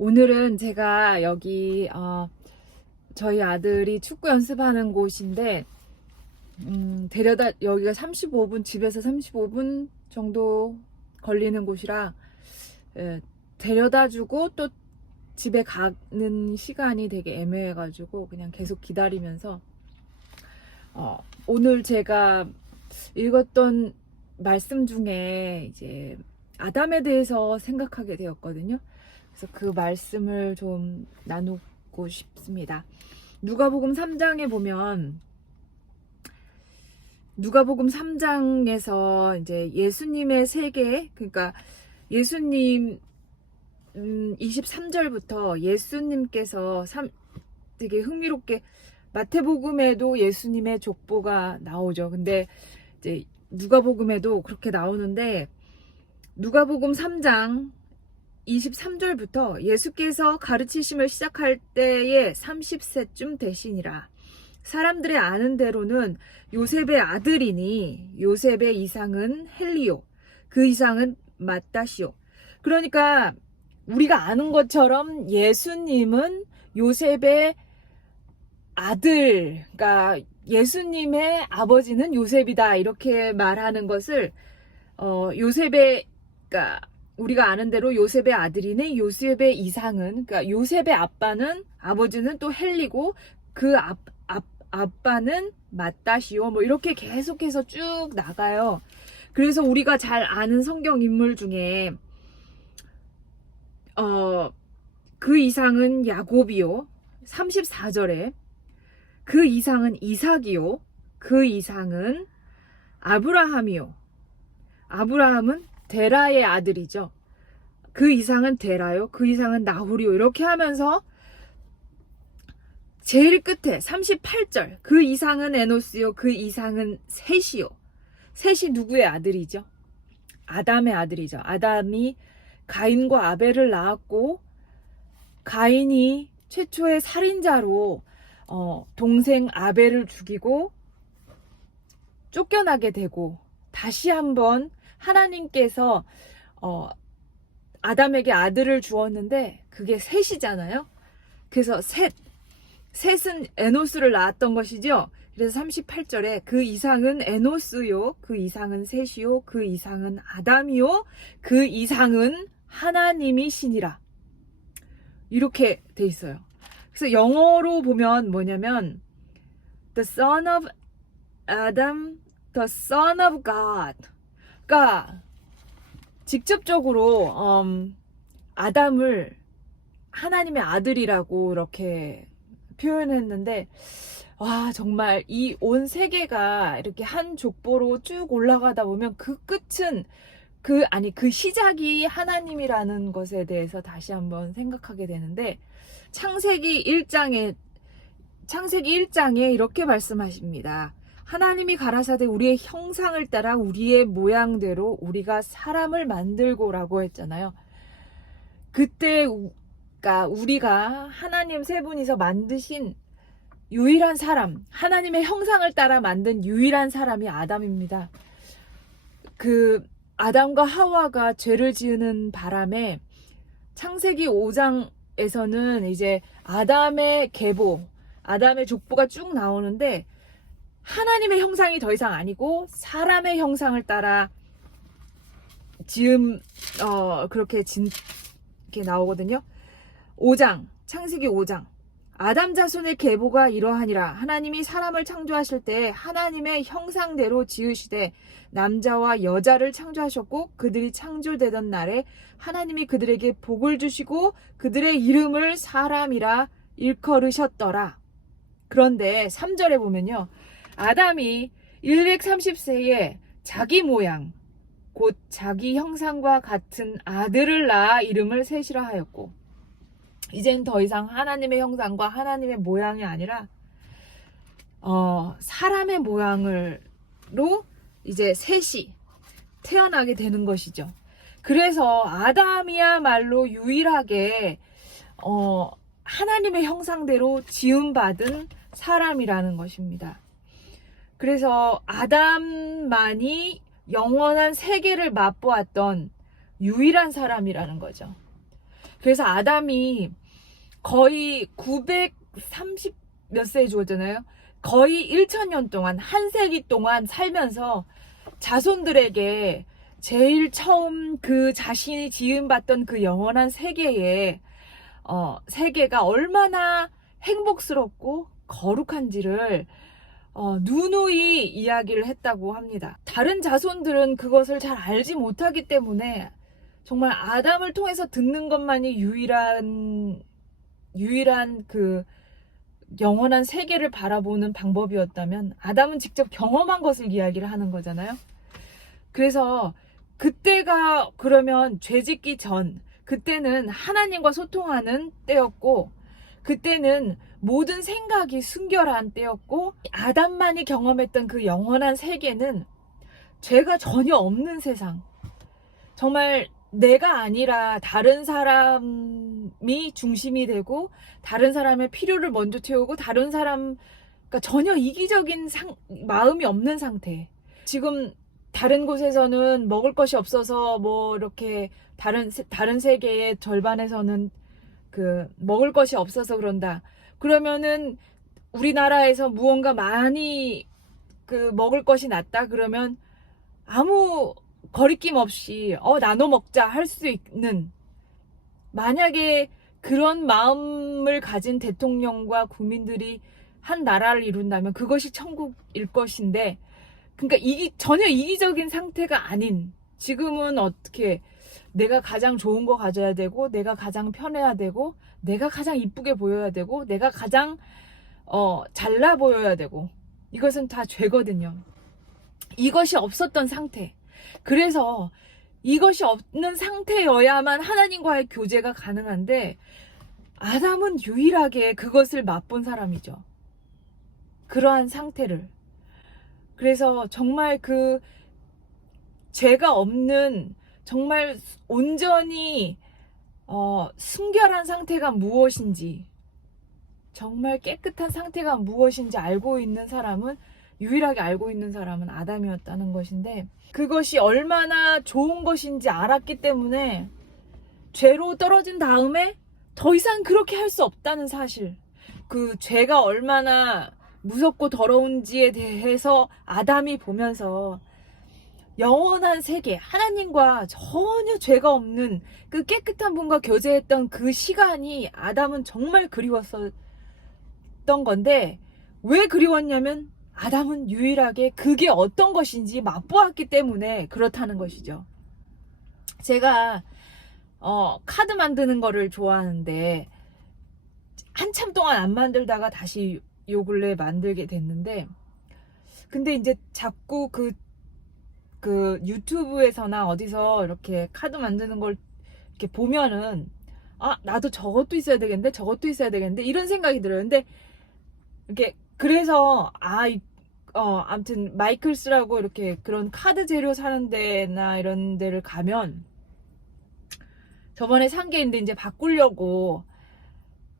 오늘은 제가 여기 저희 아들이 축구 연습하는 곳인데 데려다 여기가 35분 집에서 35분 정도 걸리는 곳이라 데려다 주고 또 집에 가는 시간이 되게 애매해가지고 그냥 계속 기다리면서 오늘 제가 읽었던 말씀 중에 이제 아담에 대해서 생각하게 되었거든요. 그래서 그 말씀을 좀 나누고 싶습니다. 누가복음 3장에 보면 누가복음 3장에서 이제 예수님의 세계, 그러니까 예수님 23절부터 예수님께서 되게 흥미롭게 마태복음에도 예수님의 족보가 나오죠. 근데 이제 누가복음에도 그렇게 나오는데 누가복음 3장 23절부터 예수께서 가르치심을 시작할 때에 30세쯤 되시니라. 사람들의 아는 대로는 요셉의 아들이니 요셉의 이상은 헬리오, 그 이상은 맏다시오. 그러니까 우리가 아는 것처럼 예수님은 요셉의 아들, 그러니까 예수님의 아버지는 요셉이다 이렇게 말하는 것을 요셉의, 그러니까 우리가 아는 대로 요셉의 아들이니 요셉의 이상은, 그러니까 요셉의 아버지는 또 헬리고 그 아빠는 맏다시오, 뭐 이렇게 계속해서 쭉 나가요. 그래서 우리가 잘 아는 성경 인물 중에 그 이상은 야곱이요 34절에, 그 이상은 이삭이요, 그 이상은 아브라함이요, 아브라함은 데라의 아들이죠. 그 이상은 데라요, 그 이상은 나홀이요, 이렇게 하면서 제일 끝에 38절, 그 이상은 에노스요, 그 이상은 셋이요. 셋이 누구의 아들이죠? 아담의 아들이죠. 아담이 가인과 아벨을 낳았고, 가인이 최초의 살인자로 동생 아벨을 죽이고 쫓겨나게 되고, 다시 한번 하나님께서 아담에게 아들을 주었는데 그게 셋이잖아요. 그래서 셋은 에노스를 낳았던 것이죠. 그래서 38절에 그 이상은 에노스요, 그 이상은 셋이요, 그 이상은 아담이요, 그 이상은 하나님이시니라, 이렇게 돼 있어요. 그래서 영어로 보면 뭐냐면 The son of Adam, the son of God. 그러니까 직접적으로 아담을 하나님의 아들이라고 이렇게 표현했는데, 와, 정말 이 온 세계가 이렇게 한 족보로 쭉 올라가다 보면 그 끝은 그 시작이 하나님이라는 것에 대해서 다시 한번 생각하게 되는데, 창세기 1장에 이렇게 말씀하십니다. 하나님이 가라사대 우리의 형상을 따라 우리의 모양대로 우리가 사람을 만들고라고 했잖아요. 그때 그러니까 우리가 하나님 세 분이서 만드신 유일한 사람, 하나님의 형상을 따라 만든 유일한 사람이 아담입니다. 그 아담과 하와가 죄를 지으는 바람에 창세기 5장에서는 이제 아담의 계보, 아담의 족보가 쭉 나오는데, 하나님의 형상이 더 이상 아니고 사람의 형상을 따라 그렇게 나오거든요. 5장, 창세기 5장. 아담 자손의 계보가 이러하니라. 하나님이 사람을 창조하실 때 하나님의 형상대로 지으시되 남자와 여자를 창조하셨고, 그들이 창조되던 날에 하나님이 그들에게 복을 주시고 그들의 이름을 사람이라 일컬으셨더라. 그런데 3절에 보면요, 아담이 130세에 자기 모양 곧 자기 형상과 같은 아들을 낳아 이름을 셋이라 하였고, 이젠 더 이상 하나님의 형상과 하나님의 모양이 아니라 사람의 모양으로 이제 셋이 태어나게 되는 것이죠. 그래서 아담이야말로 유일하게 하나님의 형상대로 지음받은 사람이라는 것입니다. 그래서 아담만이 영원한 세계를 맛보았던 유일한 사람이라는 거죠. 그래서 아담이 거의 930 몇 세에 죽었잖아요. 거의 1000년 동안, 한 세기 동안 살면서 자손들에게 제일 처음 그 자신이 지음받던 그 영원한 세계에 세계가 얼마나 행복스럽고 거룩한지를 누누이 이야기를 했다고 합니다. 다른 자손들은 그것을 잘 알지 못하기 때문에 정말 아담을 통해서 듣는 것만이 유일한 그 영원한 세계를 바라보는 방법이었다면, 아담은 직접 경험한 것을 이야기를 하는 거잖아요. 그래서 그때가 그러면 죄짓기 전, 그때는 하나님과 소통하는 때였고, 그때는 모든 생각이 순결한 때였고, 아담만이 경험했던 그 영원한 세계는 죄가 전혀 없는 세상, 정말 내가 아니라 다른 사람이 중심이 되고 다른 사람의 필요를 먼저 채우고 다른 사람, 그러니까 전혀 이기적인 마음이 없는 상태. 지금 다른 곳에서는 먹을 것이 없어서 뭐 이렇게 다른 세계의 절반에서는 그 먹을 것이 없어서 그런다. 그러면은 우리나라에서 무언가 많이 그 먹을 것이 낫다 그러면 아무 거리낌 없이 나눠 먹자 할 수 있는, 만약에 그런 마음을 가진 대통령과 국민들이 한 나라를 이룬다면 그것이 천국일 것인데, 그러니까 전혀 이기적인 상태가 아닌, 지금은 어떻게 내가 가장 좋은 거 가져야 되고, 내가 가장 편해야 되고, 내가 가장 이쁘게 보여야 되고, 내가 가장 잘나 보여야 되고, 이것은 다 죄거든요. 이것이 없었던 상태. 그래서 이것이 없는 상태여야만 하나님과의 교제가 가능한데, 아담은 유일하게 그것을 맛본 사람이죠. 그러한 상태를. 그래서 정말 그 죄가 없는, 정말 온전히 순결한 상태가 무엇인지, 정말 깨끗한 상태가 무엇인지 유일하게 알고 있는 사람은 아담이었다는 것인데, 그것이 얼마나 좋은 것인지 알았기 때문에 죄로 떨어진 다음에 더 이상 그렇게 할 수 없다는 사실, 그 죄가 얼마나 무섭고 더러운지에 대해서 아담이 보면서 영원한 세계, 하나님과 전혀 죄가 없는 그 깨끗한 분과 교제했던 그 시간이 아담은 정말 그리웠었던 건데, 왜 그리웠냐면 아담은 유일하게 그게 어떤 것인지 맛보았기 때문에 그렇다는 것이죠. 제가 카드 만드는 거를 좋아하는데 한참 동안 안 만들다가 다시 요 근래 만들게 됐는데, 근데 이제 자꾸 그 유튜브에서나 어디서 이렇게 카드 만드는 걸 이렇게 보면은 나도 저것도 있어야 되겠는데 저것도 있어야 되겠는데 이런 생각이 들어요. 근데 이렇게 그래서 아무튼 마이클스라고 이렇게 그런 카드 재료 사는 데나 이런 데를 가면, 저번에 산 게 있는데 이제 바꾸려고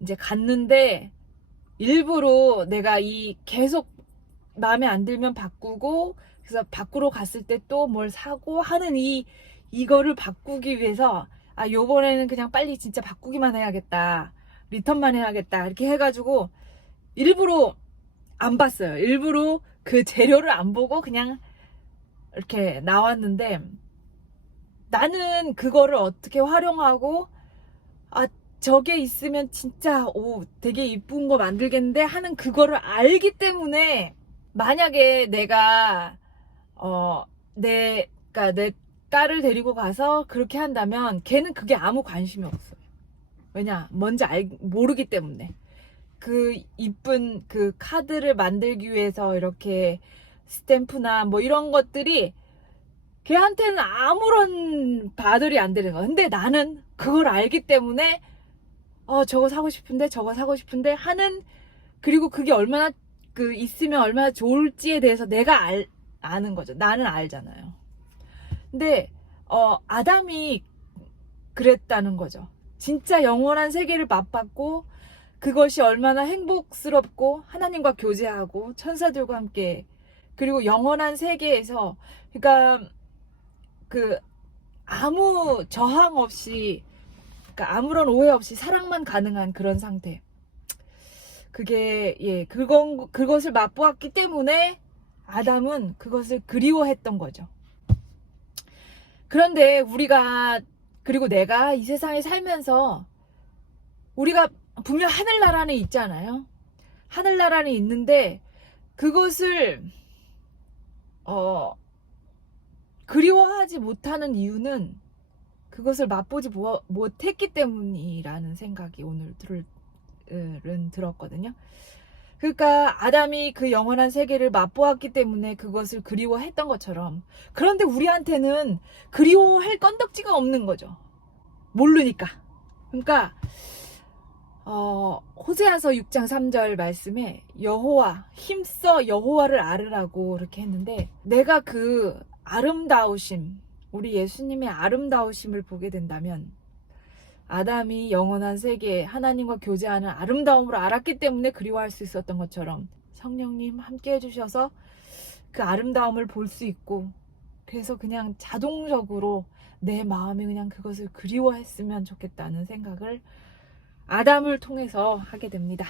이제 갔는데, 일부러 내가 계속 마음에 안 들면 바꾸고, 그래서 바꾸러 갔을 때 또 뭘 사고 하는 이거를 바꾸기 위해서 요번에는 그냥 빨리 진짜 바꾸기만 해야겠다, 리턴만 해야겠다 이렇게 해가지고 일부러 안 봤어요. 일부러 그 재료를 안 보고 그냥 이렇게 나왔는데, 나는 그거를 어떻게 활용하고 저게 있으면 진짜 되게 이쁜 거 만들겠는데 하는 그거를 알기 때문에, 만약에 내가 내 딸을 데리고 가서 그렇게 한다면 걔는 그게 아무 관심이 없어요. 왜냐? 뭔지 모르기 때문에. 그 이쁜 그 카드를 만들기 위해서 이렇게 스탬프나 뭐 이런 것들이 걔한테는 아무런 바들이 안 되는 거야. 근데 나는 그걸 알기 때문에 저거 사고 싶은데 저거 사고 싶은데 하는, 그리고 그게 얼마나 있으면 얼마나 좋을지에 대해서 내가 아는 거죠. 나는 알잖아요. 근데 아담이 그랬다는 거죠. 진짜 영원한 세계를 맛봤고, 그것이 얼마나 행복스럽고 하나님과 교제하고 천사들과 함께, 그리고 영원한 세계에서, 그러니까 아무 저항 없이 그러니까 아무런 오해 없이 사랑만 가능한 그런 상태. 그게 그것을 맛보았기 때문에 아담은 그것을 그리워했던 거죠. 그런데 우리가, 그리고 내가 이 세상에 살면서 우리가 분명 하늘나라는 있잖아요. 하늘나라는 있는데 그것을 그리워하지 못하는 이유는 그것을 맛보지 못했기 때문이라는 생각이 오늘은 들었거든요. 그러니까 아담이 그 영원한 세계를 맛보았기 때문에 그것을 그리워했던 것처럼, 그런데 우리한테는 그리워할 건덕지가 없는 거죠. 모르니까. 그러니까 호세아서 6장 3절 말씀에 여호와, 힘써 여호와를 알으라고 이렇게 했는데, 내가 그 아름다우심, 우리 예수님의 아름다우심을 보게 된다면, 아담이 영원한 세계 하나님과 교제하는 아름다움을 알았기 때문에 그리워할 수 있었던 것처럼, 성령님 함께 해주셔서 그 아름다움을 볼 수 있고, 그래서 그냥 자동적으로 내 마음이 그냥 그것을 그리워했으면 좋겠다는 생각을 아담을 통해서 하게 됩니다.